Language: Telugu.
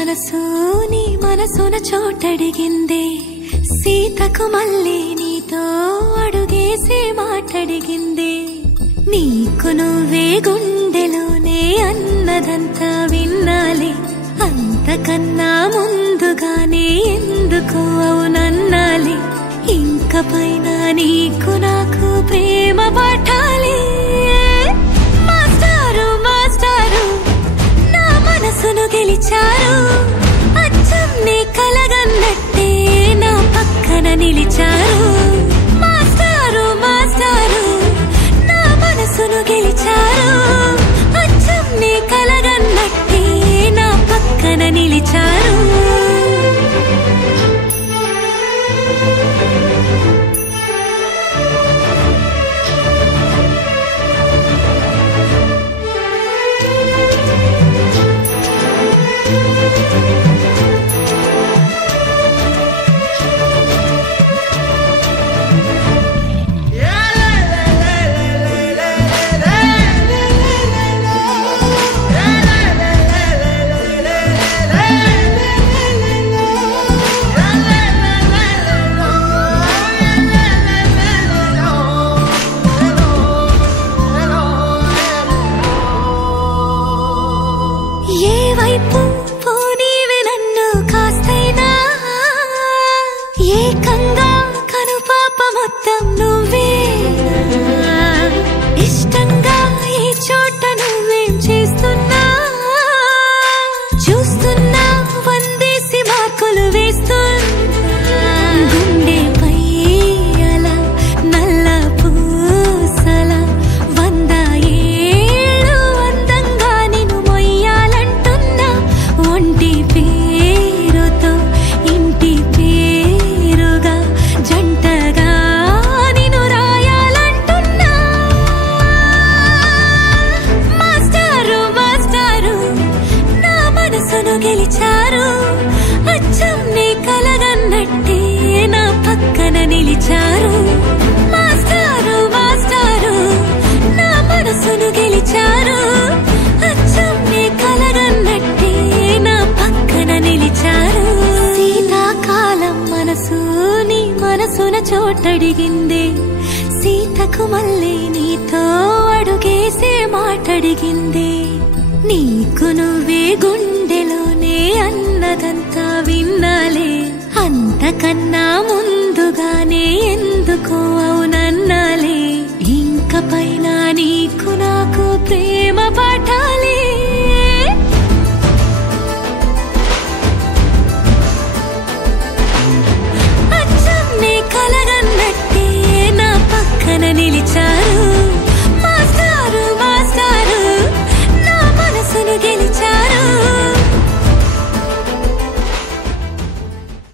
మనసు నీ మనసున చోటడిగిందే సీతకు మళ్ళీ నీతో అడుగేసే మాటడిగిందే నీకు నువ్వే గుండెలోనే అన్నదంతా విన్నాలే అంతకన్నా ముందుగానే ఎందుకు అవునన్నాలే ఇంక పైన నీకు నాకు ప్రేమ పాఠాలే మాస్టారు మాస్టారు నా మనసును గెలిచారు అచ్చం నీ కలగన్నట్టే నా పక్కన నిలిచారు మాస్టారు మాస్టారు నా మనసును గెలిచారు అచ్చం నీ కలగన్నట్టే నా పక్కన నిలిచారు ఏకంగా కనుపాప మొత్తం నువ్వే ఇష్టంగా ఈ చోట నువ్వేం చేస్తున్నా చూస్తున్నా వందేసి మార్కులు వేస్తున్నా గుండెపై అలా నల్ల పూసల 100 ఏళ్ళు అందంగా నిన్ను మొయ్యాలంటున్నా ఒంటి పేరుతో ఇంటి పేరుగా జంటగా నిన్ను రాయాలంటున్నా మాస్టారు మాస్టారు నా మనసును గెలిచారు అచ్చం నీ కలగన్నట్టే నా పక్కన నిలిచారు మాస్టారు మాస్టారు నా మనసును గెలిచారు అచ్చం నీ కలగన్నట్టే నా పక్కన నిలిచారు శీతాకాలం మనసు నీ మనసున చోటడిగిందే సీతకు మళ్ళీ నీతో అడుగేసే మాటడిగిందే నీకు నువ్వే గుండెలోనే అన్నదంతా విన్నాలే అంతకన్నా ముందుగానే ఎందుకు అవునన్నాలే ఇంక పైన నీకు నాకు ప్రేమ